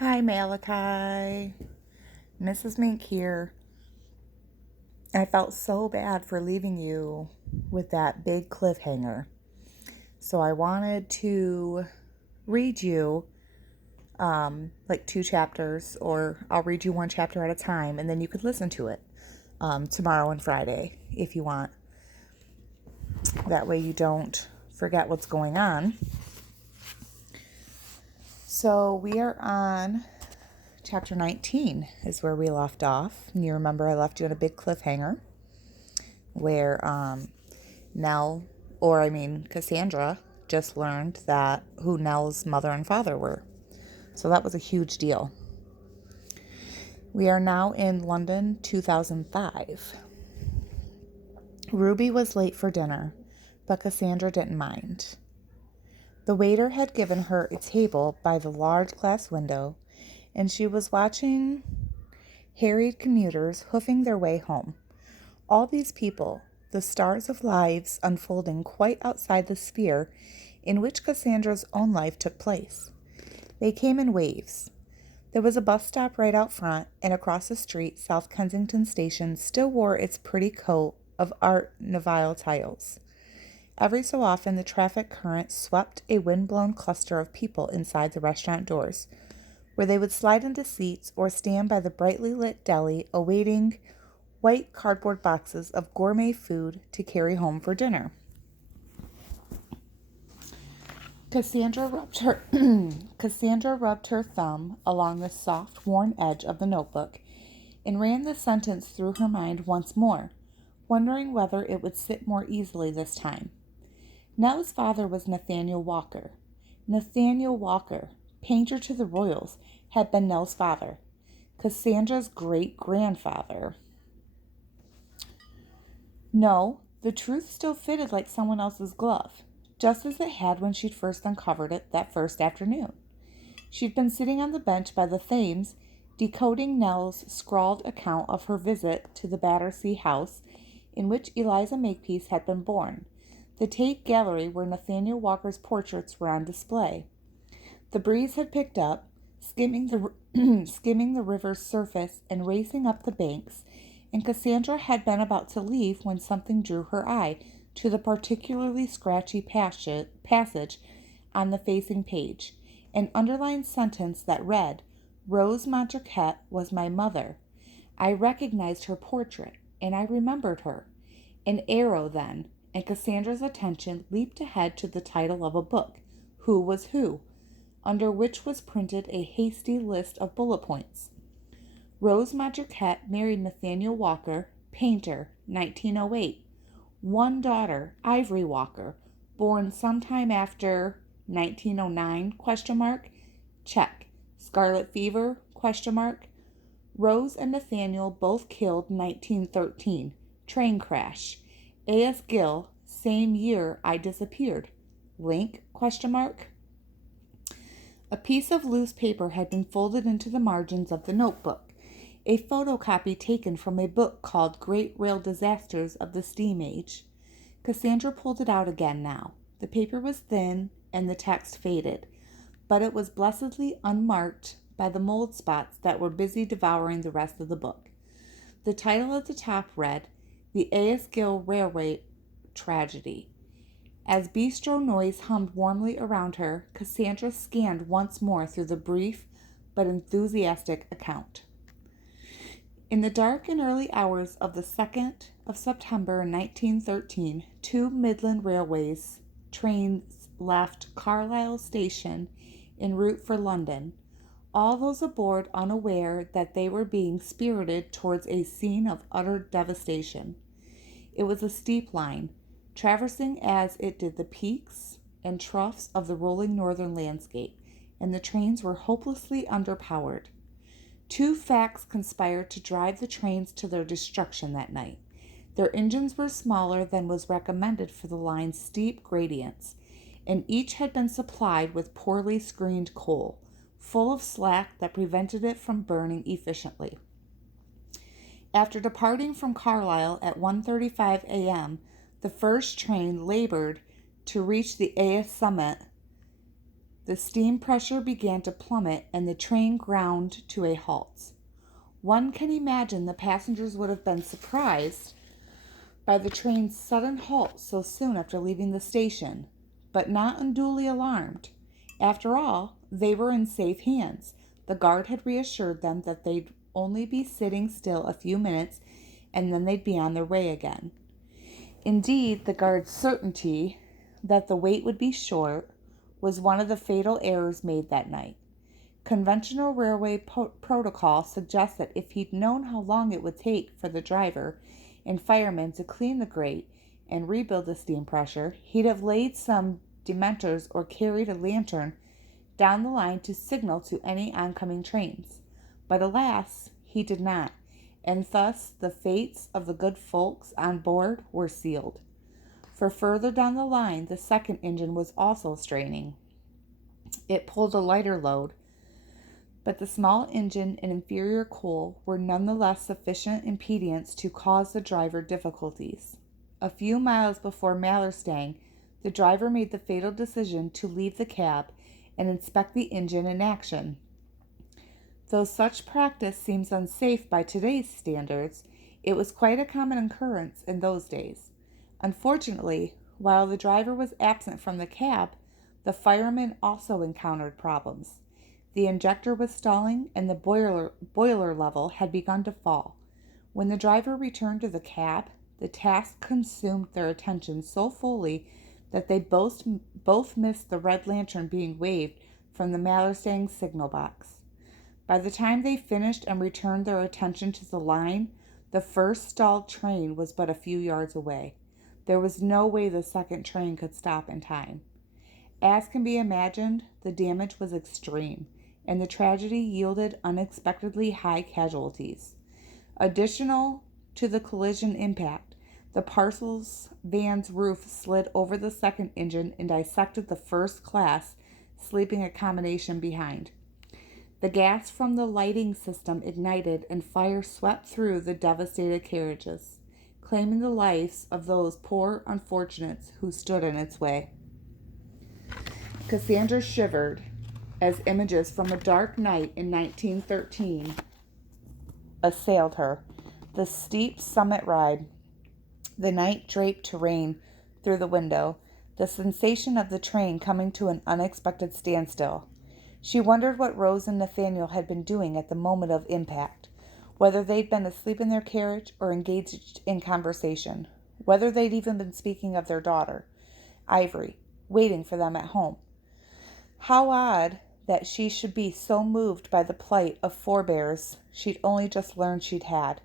Hi, Malachi. Mrs. Mink here. I felt so bad for leaving you with that big cliffhanger. So I wanted to read you like two chapters, or I'll read you one chapter at a time, and then you could listen to it tomorrow and Friday if you want. That way you don't forget what's going on. So we are on chapter 19 is where we left off. And you remember I left you on a big cliffhanger where Cassandra just learned that who Nell's mother and father were. So that was a huge deal. We are now in London, 2005. Ruby was late for dinner, but Cassandra didn't mind. The waiter had given her a table by the large glass window, and she was watching harried commuters hoofing their way home. All these people, the stars of lives unfolding quite outside the sphere in which Cassandra's own life took place. They came in waves. There was a bus stop right out front, and across the street, South Kensington Station still wore its pretty coat of Art Nouveau tiles. Every so often, the traffic current swept a wind-blown cluster of people inside the restaurant doors, where they would slide into seats or stand by the brightly lit deli awaiting white cardboard boxes of gourmet food to carry home for dinner. Cassandra rubbed her thumb along the soft, worn edge of the notebook and ran the sentence through her mind once more, wondering whether it would sit more easily this time. Nell's father was Nathaniel Walker. Nathaniel Walker, painter to the royals, had been Nell's father, Cassandra's great-grandfather. No, the truth still fitted like someone else's glove, just as it had when she'd first uncovered it that first afternoon. She'd been sitting on the bench by the Thames, decoding Nell's scrawled account of her visit to the Battersea house in which Eliza Makepeace had been born, the Tate Gallery where Nathaniel Walker's portraits were on display. The breeze had picked up, skimming the river's surface and racing up the banks, and Cassandra had been about to leave when something drew her eye to the particularly scratchy passage on the facing page, an underlined sentence that read, "Rose Montriquet was my mother. I recognized her portrait, and I remembered her." An arrow, then, and Cassandra's attention leaped ahead to the title of a book, Who Was Who, under which was printed a hasty list of bullet points. Rose Montriquet married Nathaniel Walker, painter, 1908. One daughter, Ivory Walker, born sometime after 1909, ? Check. Scarlet fever, ? Rose and Nathaniel both killed 1913. Train crash. A.S. Gill, same year I disappeared. Link? ? A piece of loose paper had been folded into the margins of the notebook, a photocopy taken from a book called Great Rail Disasters of the Steam Age. Cassandra pulled it out again now. The paper was thin and the text faded, but it was blessedly unmarked by the mold spots that were busy devouring the rest of the book. The title at the top read, The A.S. Gill Railway Tragedy. As bistro noise hummed warmly around her, Cassandra scanned once more through the brief but enthusiastic account. In the dark and early hours of the 2nd of September 1913, two Midland Railways trains left Carlisle Station en route for London, all those aboard unaware that they were being spirited towards a scene of utter devastation. It was a steep line, traversing as it did the peaks and troughs of the rolling northern landscape, and the trains were hopelessly underpowered. Two facts conspired to drive the trains to their destruction that night. Their engines were smaller than was recommended for the line's steep gradients, and each had been supplied with poorly screened coal, full of slack that prevented it from burning efficiently. After departing from Carlisle at 1:35 a.m., the first train labored to reach the A.S. summit The steam pressure began to plummet and the train ground to a halt. One can imagine the passengers would have been surprised by the train's sudden halt so soon after leaving the station, but not unduly alarmed. After all, they were in safe hands. The guard had reassured them that they'd only be sitting still a few minutes and then they'd be on their way again. Indeed, the guard's certainty that the wait would be short was one of the fatal errors made that night. Conventional railway protocol suggests that if he'd known how long it would take for the driver and firemen to clean the grate and rebuild the steam pressure, he'd have laid some dementors or carried a lantern down the line to signal to any oncoming trains. But alas, he did not, and thus the fates of the good folks on board were sealed. For further down the line, the second engine was also straining. It pulled a lighter load, but the small engine and inferior coal were nonetheless sufficient impediments to cause the driver difficulties. A few miles before Mallerstang, the driver made the fatal decision to leave the cab and inspect the engine in action. Though such practice seems unsafe by today's standards, it was quite a common occurrence in those days. Unfortunately, while the driver was absent from the cab, the firemen also encountered problems. The injector was stalling and the boiler level had begun to fall. When the driver returned to the cab, the task consumed their attention so fully that they both missed the red lantern being waved from the Mallerstang signal box. By the time they finished and returned their attention to the line, the first stalled train was but a few yards away. There was no way the second train could stop in time. As can be imagined, the damage was extreme, and the tragedy yielded unexpectedly high casualties. Additional to the collision impact, the parcels van's roof slid over the second engine and dissected the first class sleeping accommodation behind. The gas from the lighting system ignited and fire swept through the devastated carriages, claiming the lives of those poor unfortunates who stood in its way. Cassandra shivered as images from a dark night in 1913 assailed her. The steep summit ride, the night draped terrain through the window, the sensation of the train coming to an unexpected standstill. She wondered what Rose and Nathaniel had been doing at the moment of impact, whether they'd been asleep in their carriage or engaged in conversation, whether they'd even been speaking of their daughter, Ivory, waiting for them at home. How odd that she should be so moved by the plight of forebears she'd only just learned she'd had.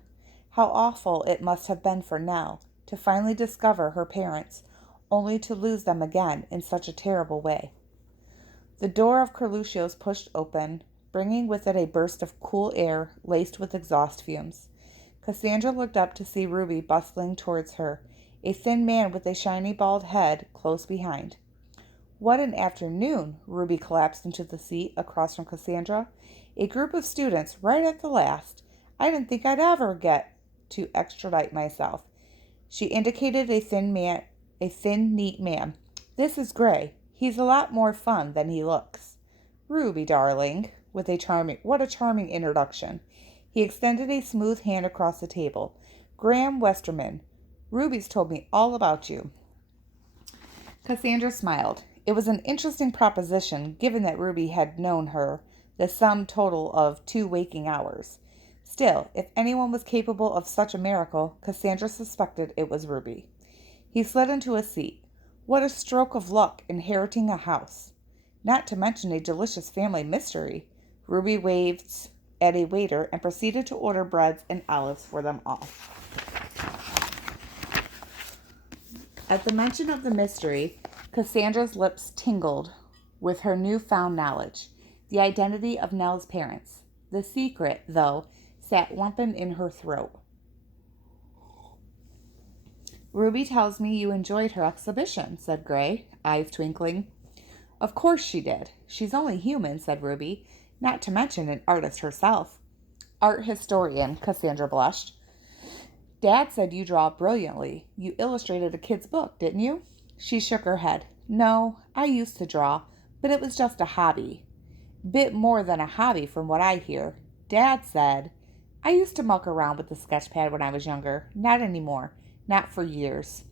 How awful it must have been for Nell to finally discover her parents, only to lose them again in such a terrible way. The door of Carluccio's pushed open, bringing with it a burst of cool air laced with exhaust fumes. Cassandra looked up to see Ruby bustling towards her, a thin man with a shiny bald head close behind. What an afternoon! Ruby collapsed into the seat across from Cassandra. A group of students, right at the last. I didn't think I'd ever get to extradite myself. She indicated a thin, neat man. This is Gray. He's a lot more fun than he looks. Ruby, darling, what a charming introduction. He extended a smooth hand across the table. Graham Westerman. Ruby's told me all about you. Cassandra smiled. It was an interesting proposition, given that Ruby had known her the sum total of 2 waking hours. Still, if anyone was capable of such a miracle, Cassandra suspected it was Ruby. He slid into a seat. What a stroke of luck inheriting a house. Not to mention a delicious family mystery. Ruby waved at a waiter and proceeded to order breads and olives for them all. At the mention of the mystery, Cassandra's lips tingled with her newfound knowledge, the identity of Nell's parents. The secret, though, sat lumping in her throat. Ruby tells me you enjoyed her exhibition, said Gray, eyes twinkling. Of course she did. She's only human, said Ruby, not to mention an artist herself. Art historian, Cassandra blushed. Dad said you draw brilliantly. You illustrated a kid's book, didn't you? She shook her head. No, I used to draw, but it was just a hobby. Bit more than a hobby from what I hear. Dad said, I used to muck around with the sketch pad when I was younger. Not anymore. Not for years.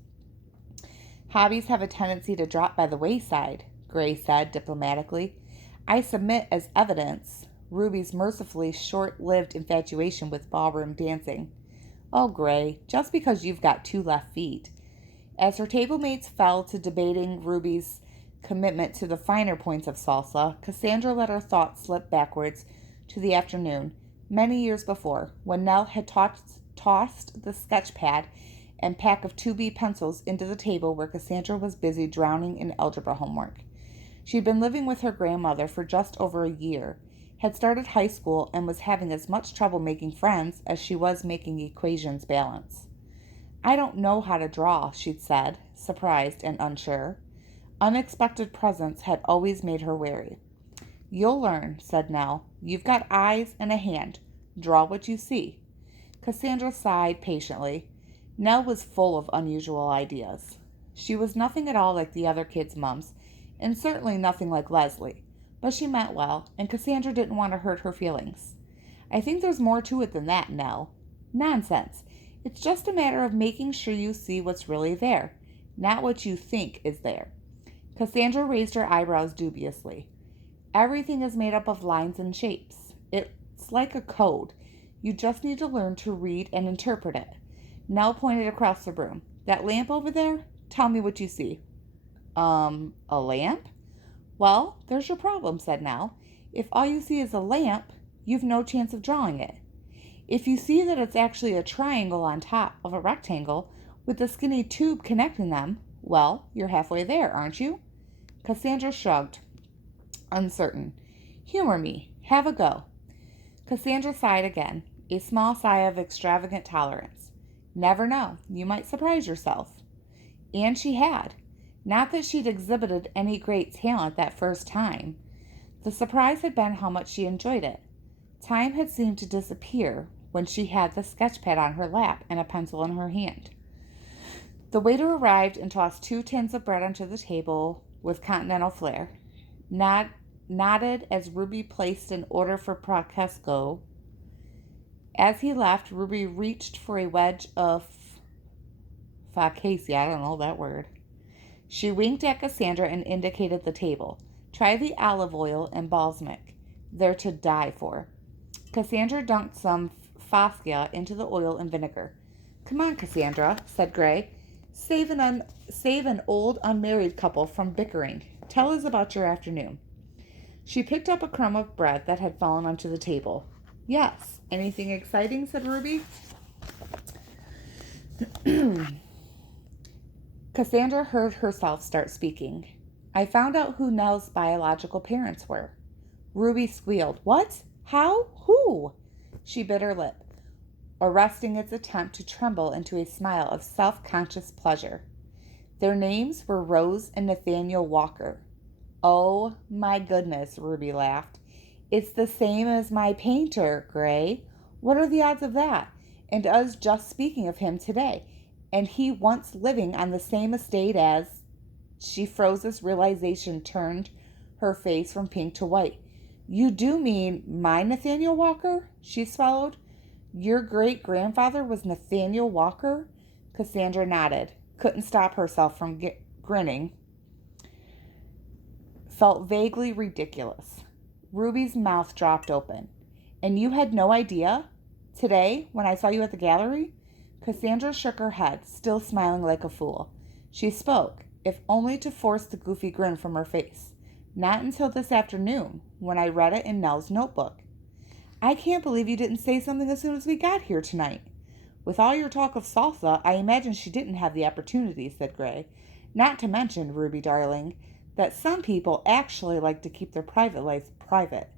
Hobbies have a tendency to drop by the wayside, Gray said diplomatically. I submit as evidence Ruby's mercifully short-lived infatuation with ballroom dancing. Oh, Gray, just because you've got two left feet. As her table mates fell to debating Ruby's commitment to the finer points of salsa, Cassandra let her thoughts slip backwards to the afternoon, many years before, when Nell had tossed the sketch pad and pack of 2B pencils into the table where Cassandra was busy drowning in algebra homework. She'd been living with her grandmother for just over a year, had started high school, and was having as much trouble making friends as she was making equations balance. I don't know how to draw, she'd said, surprised and unsure. Unexpected presents had always made her wary. You'll learn, said Nell. You've got eyes and a hand. Draw what you see. Cassandra sighed patiently. Nell was full of unusual ideas. She was nothing at all like the other kids' mums, and certainly nothing like Leslie, but she meant well, and Cassandra didn't want to hurt her feelings. I think there's more to it than that, Nell. Nonsense. It's just a matter of making sure you see what's really there, not what you think is there. Cassandra raised her eyebrows dubiously. Everything is made up of lines and shapes. It's like a code. You just need to learn to read and interpret it. Nell pointed across the room. That lamp over there? Tell me what you see. A lamp? Well, there's your problem, said Nell. If all you see is a lamp, you've no chance of drawing it. If you see that it's actually a triangle on top of a rectangle with a skinny tube connecting them, well, you're halfway there, aren't you? Cassandra shrugged, uncertain. Humor me. Have a go. Cassandra sighed again, a small sigh of extravagant tolerance. Never know. You might surprise yourself. And she had. Not that she'd exhibited any great talent that first time. The surprise had been how much she enjoyed it. Time had seemed to disappear when she had the sketch pad on her lap and a pencil in her hand. The waiter arrived and tossed 2 tins of bread onto the table with continental flair. Nodded as Ruby placed an order for prosciutto. As he left, Ruby reached for a wedge of focaccia. I don't know that word. She winked at Cassandra and indicated the table. Try the olive oil and balsamic. They're to die for. Cassandra dunked some focaccia into the oil and vinegar. Come on, Cassandra, said Gray. Save an old unmarried couple from bickering. Tell us about your afternoon. She picked up a crumb of bread that had fallen onto the table. Yes. Anything exciting? Said Ruby. Cassandra heard herself start speaking. I found out who Nell's biological parents were. Ruby squealed. What? How? Who? She bit her lip, arresting its attempt to tremble into a smile of self-conscious pleasure. Their names were Rose and Nathaniel Walker. Oh my goodness, Ruby laughed. It's the same as my painter, Gray. What are the odds of that? And us just speaking of him today. And he once living on the same estate as... She froze as realization turned her face from pink to white. You do mean my Nathaniel Walker? She swallowed. Your great-grandfather was Nathaniel Walker? Cassandra nodded. Couldn't stop herself from grinning. Felt vaguely ridiculous. Ruby's mouth dropped open. And you had no idea? Today, when I saw you at the gallery? Cassandra shook her head, still smiling like a fool. She spoke, if only to force the goofy grin from her face. Not until this afternoon, when I read it in Nell's notebook. I can't believe you didn't say something as soon as we got here tonight. With all your talk of salsa, I imagine she didn't have the opportunity, said Gray. Not to mention, Ruby darling, that some people actually like to keep their private life private.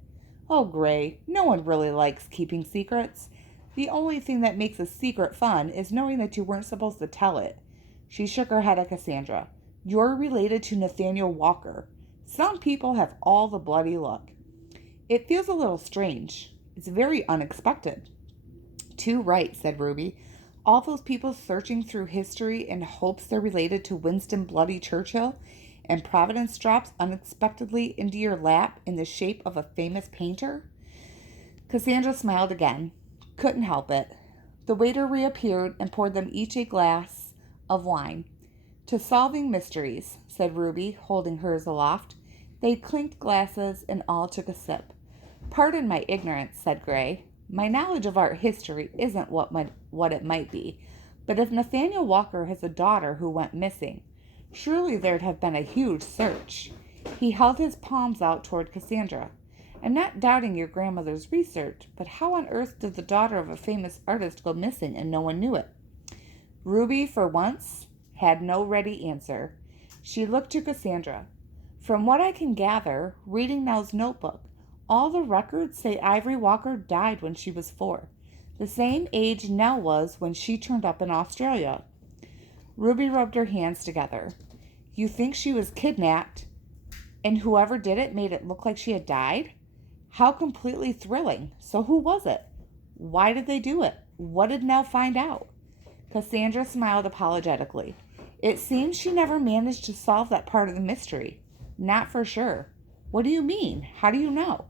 Oh, Gray, no one really likes keeping secrets. The only thing that makes a secret fun is knowing that you weren't supposed to tell it. She shook her head at Cassandra. You're related to Nathaniel Walker. Some people have all the bloody luck. It feels a little strange. It's very unexpected. Too right, said Ruby. All those people searching through history in hopes they're related to Winston Bloody Churchill, and Providence drops unexpectedly into your lap in the shape of a famous painter? Cassandra smiled again. Couldn't help it. The waiter reappeared and poured them each a glass of wine. To solving mysteries, said Ruby, holding hers aloft. They clinked glasses and all took a sip. Pardon my ignorance, said Gray. My knowledge of art history isn't what it might be, but if Nathaniel Walker has a daughter who went missing, surely there'd have been a huge search. He held his palms out toward Cassandra. I'm not doubting your grandmother's research, but how on earth did the daughter of a famous artist go missing and no one knew it? Ruby, for once, had no ready answer. She looked to Cassandra. From what I can gather, reading Nell's notebook, all the records say Ivory Walker died when she was 4, the same age Nell was when she turned up in Australia. Ruby rubbed her hands together. You think she was kidnapped, and whoever did it made it look like she had died? How completely thrilling. So who was it? Why did they do it? What did Nell find out? Cassandra smiled apologetically. It seems she never managed to solve that part of the mystery. Not for sure. What do you mean? How do you know?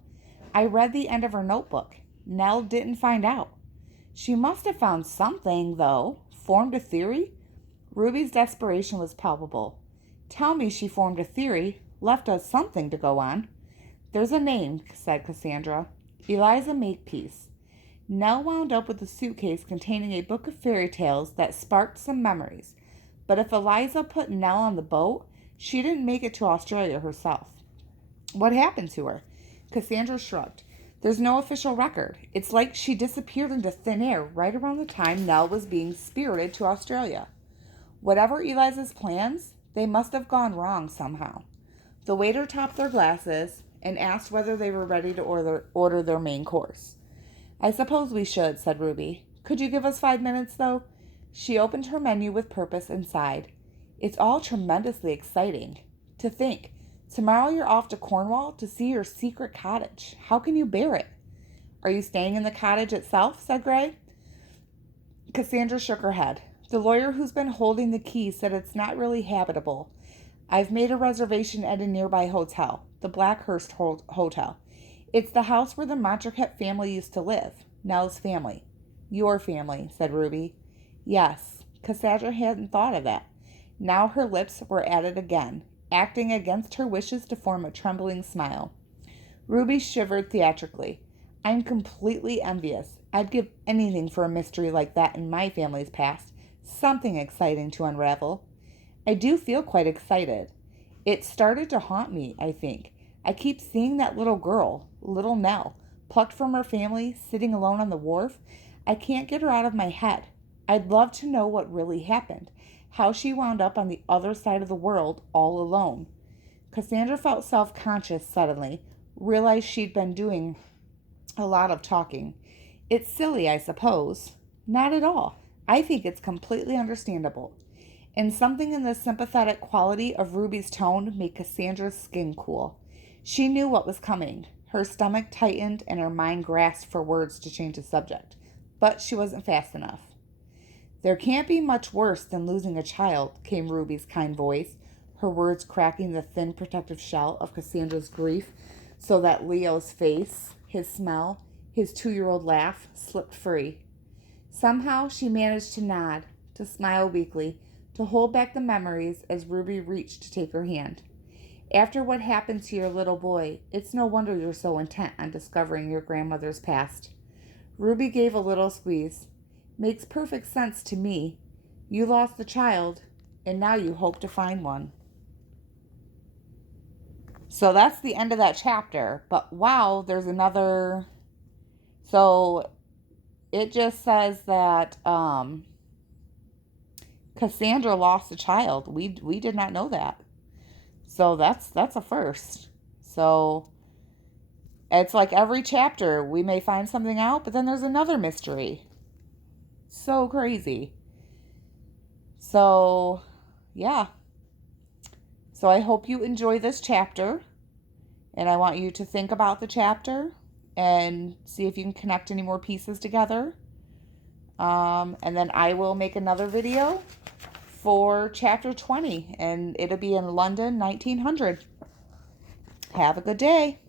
I read the end of her notebook. Nell didn't find out. She must have found something, though. Formed a theory? Ruby's desperation was palpable. Tell me she formed a theory, left us something to go on. There's a name, said Cassandra. Eliza Makepeace. Nell wound up with a suitcase containing a book of fairy tales that sparked some memories. But if Eliza put Nell on the boat, she didn't make it to Australia herself. What happened to her? Cassandra shrugged. There's no official record. It's like she disappeared into thin air right around the time Nell was being spirited to Australia. Whatever Eliza's plans, they must have gone wrong somehow. The waiter topped their glasses and asked whether they were ready to order their main course. I suppose we should, said Ruby. Could you give us 5 minutes, though? She opened her menu with purpose and sighed. It's all tremendously exciting. To think, tomorrow you're off to Cornwall to see your secret cottage. How can you bear it? Are you staying in the cottage itself? Said Gray. Cassandra shook her head. The lawyer who's been holding the key said it's not really habitable. I've made a reservation at a nearby hotel, the Blackhurst Hotel. It's the house where the Montrecat family used to live. Nell's family. Your family, said Ruby. Yes, Cassandra hadn't thought of that. Now her lips were at it again, acting against her wishes to form a trembling smile. Ruby shivered theatrically. I'm completely envious. I'd give anything for a mystery like that in my family's past. Something exciting to unravel. I do feel quite excited. It started to haunt me, I think. I keep seeing that little girl, little Nell, plucked from her family, sitting alone on the wharf. I can't get her out of my head. I'd love to know what really happened, how she wound up on the other side of the world all alone. Cassandra felt self-conscious suddenly, realized she'd been doing a lot of talking. It's silly, I suppose. Not at all. I think it's completely understandable. And something in the sympathetic quality of Ruby's tone made Cassandra's skin cool. She knew what was coming. Her stomach tightened and her mind grasped for words to change the subject. But she wasn't fast enough. There can't be much worse than losing a child, came Ruby's kind voice, her words cracking the thin protective shell of Cassandra's grief so that Leo's face, his smell, his 2-year-old laugh slipped free. Somehow she managed to nod, to smile weakly, to hold back the memories as Ruby reached to take her hand. After what happened to your little boy, it's no wonder you're so intent on discovering your grandmother's past. Ruby gave a little squeeze. Makes perfect sense to me. You lost a child, and now you hope to find one. So that's the end of that chapter. But wow, there's another. So it just says that Cassandra lost a child. We did not know that. So that's a first. So it's like every chapter we may find something out, but then there's another mystery. So crazy. So yeah. So I hope you enjoy this chapter, and I want you to think about the chapter and see if you can connect any more pieces together. And then I will make another video for chapter 20, and it'll be in London, 1900. Have a good day.